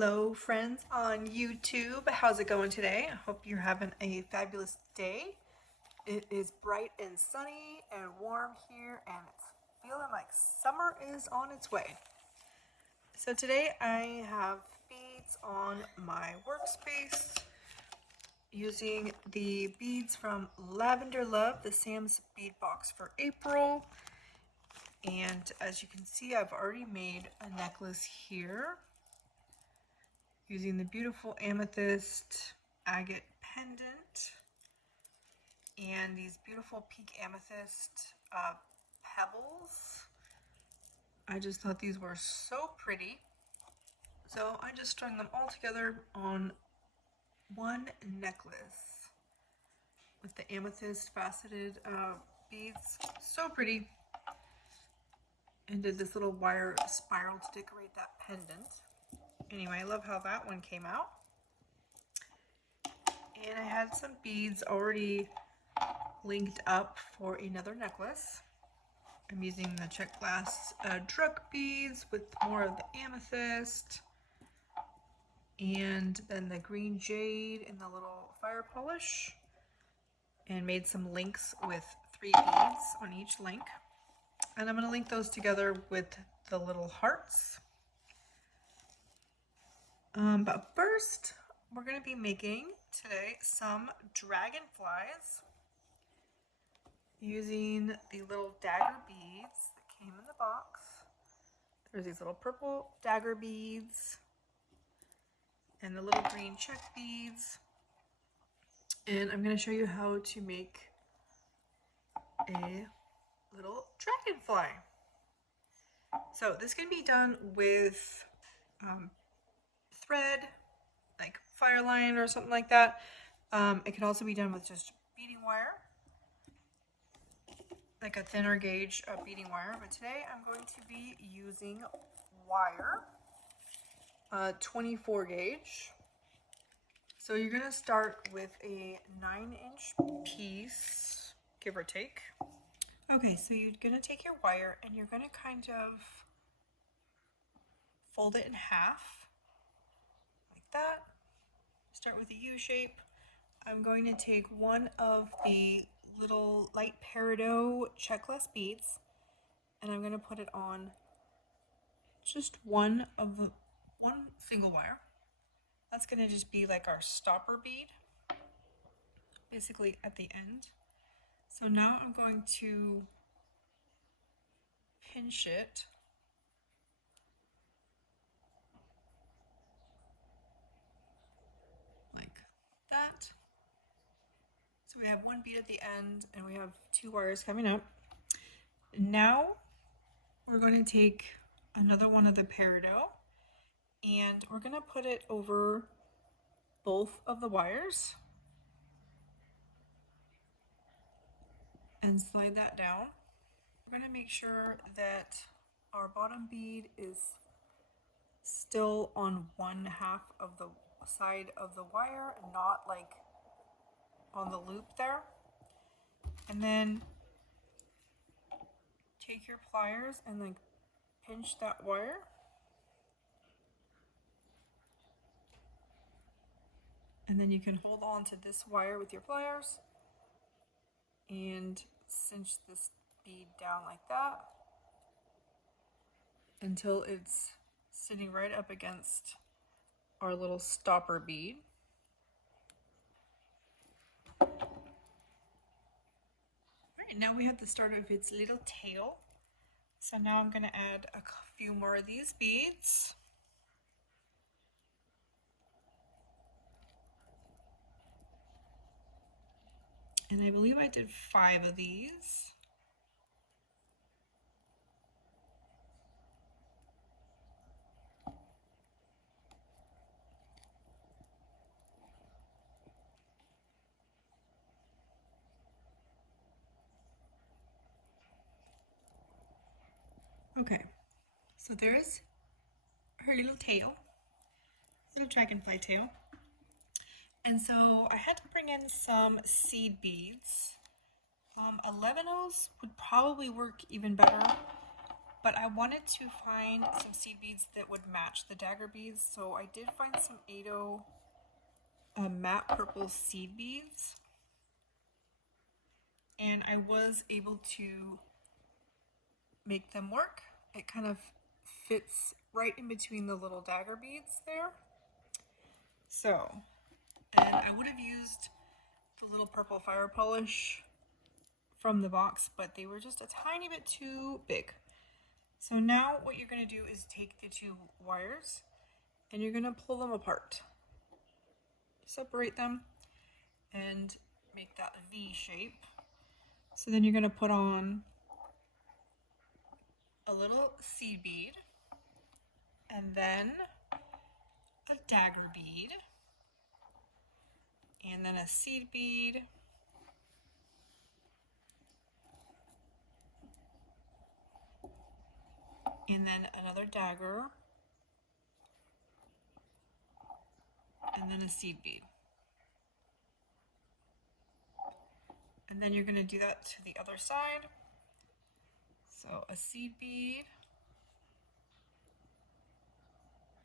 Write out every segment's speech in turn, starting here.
Hello friends on YouTube, how's it going today? I hope you're having a fabulous day. It is bright and sunny and warm here and it's feeling like summer is on its way. So today I have beads on my workspace using the beads from Lavender Love, the Sam's bead box for April. And as you can see, I've already made a necklace here using the beautiful amethyst agate pendant and these beautiful pink amethyst pebbles. I just thought these were so pretty. So I just strung them all together on one necklace with the amethyst faceted beads. So pretty. And did this little wire spiral to decorate that pendant. Anyway, I love how that one came out. And I had some beads already linked up for another necklace. I'm using the check glass truck beads with more of the amethyst. And then the green jade and the little fire polish. And made some links with 3 beads on each link. And I'm going to link those together with the little hearts. But first, we're going to be making today some dragonflies using the little dagger beads that came in the box. There's these little purple dagger beads and the little green check beads. And I'm going to show you how to make a little dragonfly. So this can be done with thread, like fire line or something like that. It can also be done with just beading wire, like a thinner gauge beading wire. But today I'm going to be using wire, 24 gauge. So you're going to start with a 9-inch piece, give or take. Okay, so you're going to take your wire and you're going to kind of fold it in half. That. Start with a U shape. I'm going to take one of the little light peridot check glass beads and I'm going to put it on just one single wire. That's going to just be like our stopper bead, basically at the end. So now I'm going to pinch it that. So we have one bead at the end and we have 2 wires coming up. Now we're going to take another one of the peridot and we're going to put it over both of the wires and slide that down. We're going to make sure that our bottom bead is still on one half of the side of the wire, not like on the loop there. And then take your pliers and like pinch that wire. And then you can hold on to this wire with your pliers and cinch this bead down like that until it's sitting right up against our little stopper bead. All right, now we have the start of its little tail. So now I'm going to add a few more of these beads. And I believe I did 5 of these. Okay, so there's her little tail, little dragonfly tail. And so I had to bring in some seed beads. 11s would probably work even better, but I wanted to find some seed beads that would match the dagger beads, so I did find some Ado matte purple seed beads, and I was able to make them work. It kind of fits right in between the little dagger beads there. So, and I would have used the little purple fire polish from the box, but they were just a tiny bit too big. So now what you're going to do is take the two wires and you're going to pull them apart. Separate them and make that a V shape. So then you're going to put on a little seed bead and then a dagger bead and then a seed bead and then another dagger and then a seed bead. And then you're going to do that to the other side. So a seed bead,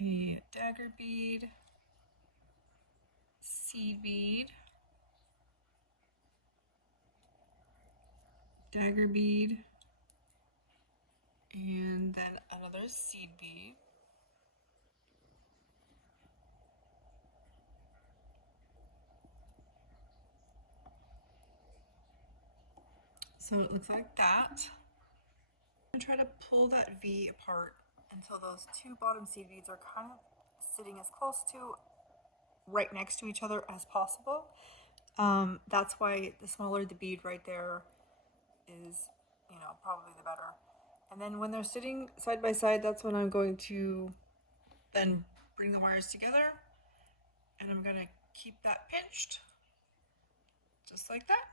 a dagger bead, seed bead, dagger bead, and then another seed bead. So it looks like that. I'm going to try to pull that V apart until those two bottom seed beads are kind of sitting as close to right next to each other as possible. That's why the smaller the bead right there is, you know, probably the better. And then when they're sitting side by side, that's when I'm going to then bring the wires together and I'm going to keep that pinched just like that.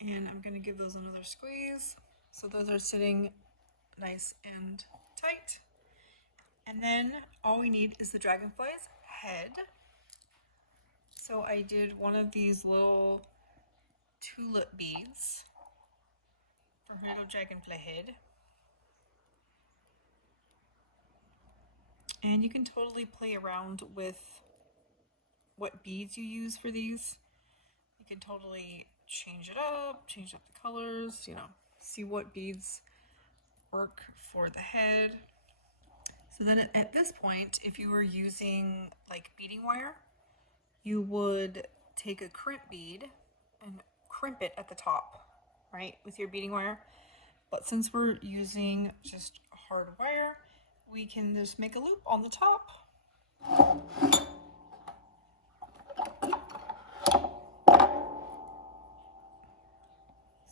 And I'm going to give those another squeeze. So those are sitting nice and tight. And then all we need is the dragonfly's head. So I did one of these little tulip beads for her little dragonfly head. And you can totally play around with what beads you use for these. You can totally change up the colors, you know, see what beads work for the head. So then at this point, if you were using like beading wire, you would take a crimp bead and crimp it at the top, right, with your beading wire. But since we're using just hard wire, we can just make a loop on the top.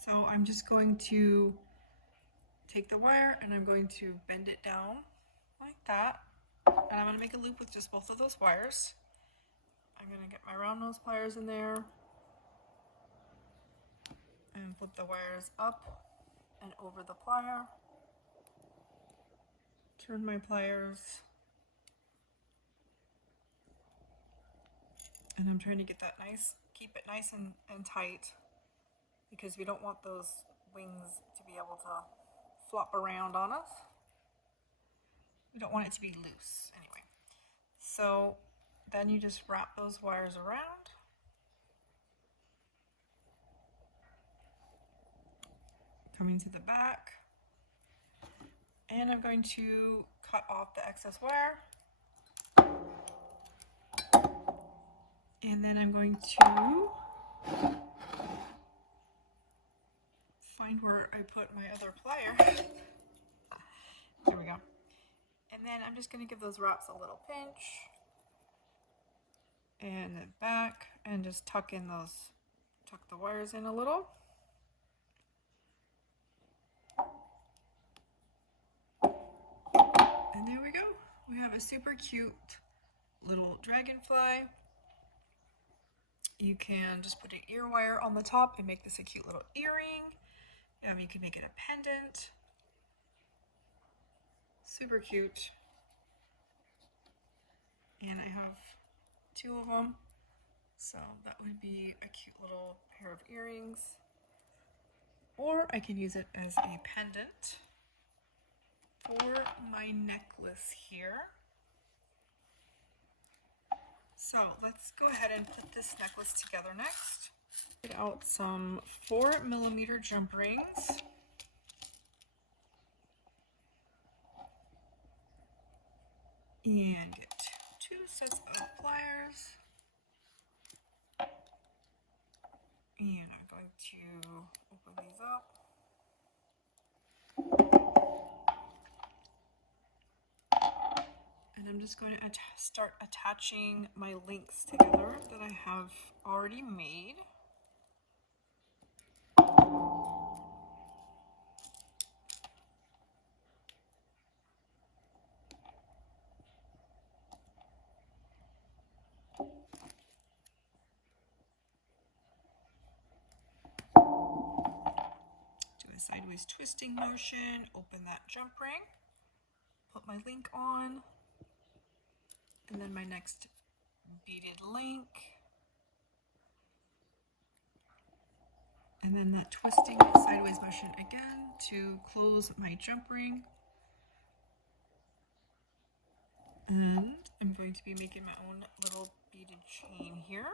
So I'm just going to take the wire and I'm going to bend it down like that. And I'm going to make a loop with just both of those wires. I'm going to get my round nose pliers in there and flip the wires up and over the plier. Turn my pliers. And I'm trying to get that nice, keep it nice and tight, because we don't want those wings to be able to flop around on us. We don't want it to be loose anyway. So then you just wrap those wires around. Coming to the back. And I'm going to cut off the excess wire. And then I'm going to find where I put my other plier. There we go. And then I'm just going to give those wraps a little pinch. And then back, and just tuck the wires in a little. And there we go. We have a super cute little dragonfly. You can just put an ear wire on the top and make this a cute little earring. You can make it a pendant. Super cute. And I have two of them. So that would be a cute little pair of earrings. or I can use it as a pendant for my necklace here. So let's go ahead and put this necklace together next. Get out some 4mm jump rings. And get 2 sets of pliers. And I'm going to open these up. And I'm just going to start attaching my links together that I have already made. Do a sideways twisting motion, open that jump ring, put my link on, and then my next beaded link, and then that twisting sideways motion again to close my jump ring. And I'm going to be making my own little beaded chain here.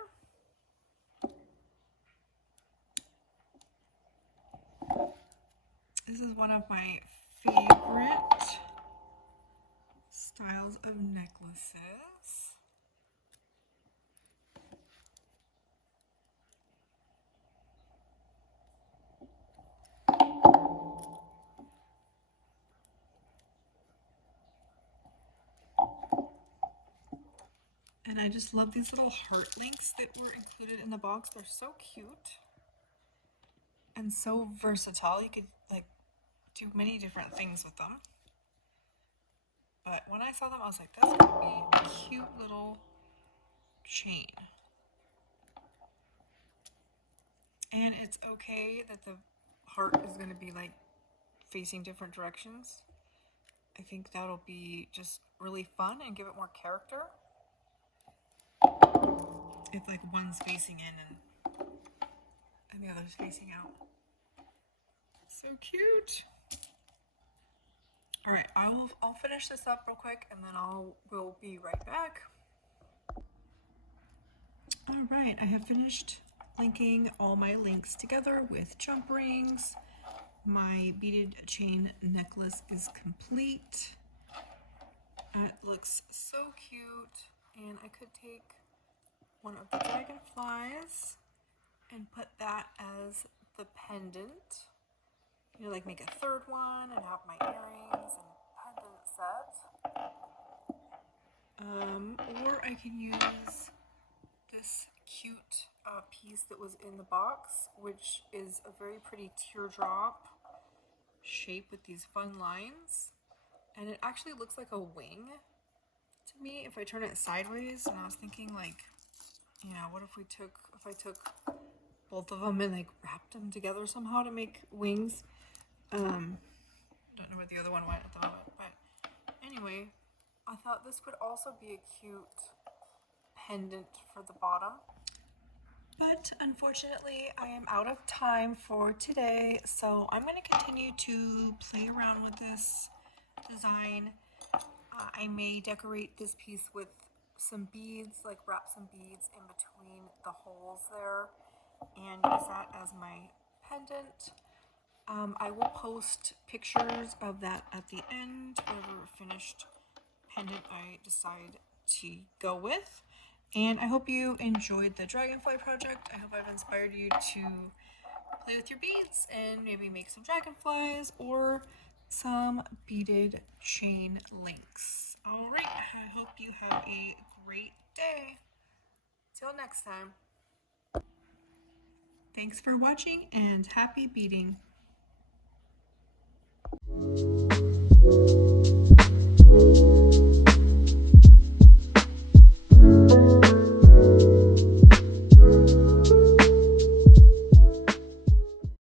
This is one of my favorite styles of necklaces. And I just love these little heart links that were included in the box. They're so cute and so versatile. You could like do many different things with them. But when I saw them, I was like, that's gonna be a cute little chain. And it's okay that the heart is gonna be like facing different directions. I think that'll be just really fun and give it more character. If like one's facing in and the other's facing out. So cute. All right, I'll finish this up real quick and then we'll be right back. All right, I have finished linking all my links together with jump rings. My beaded chain necklace is complete. It looks so cute, and I could take one of the dragonflies and put that as the pendant. You know, like make a third one and have my earrings and pendant set. Or I can use this cute piece that was in the box, which is a very pretty teardrop shape with these fun lines. And it actually looks like a wing to me if I turn it sideways. And I was thinking, like, you know, what if I took both of them and like wrapped them together somehow to make wings. Don't know where the other one went at the moment, but anyway, I thought this would also be a cute pendant for the bottom. But unfortunately, I am out of time for today, so I'm going to continue to play around with this design. I may decorate this piece with some beads, like wrap some beads in between the holes there and use that as my pendant. I will post pictures of that at the end, whatever finished pendant I decide to go with. And I hope you enjoyed the dragonfly project. I hope I've inspired you to play with your beads and maybe make some dragonflies or some beaded chain links. All right, I hope you have a great day. Till next time. Thanks for watching and happy beading.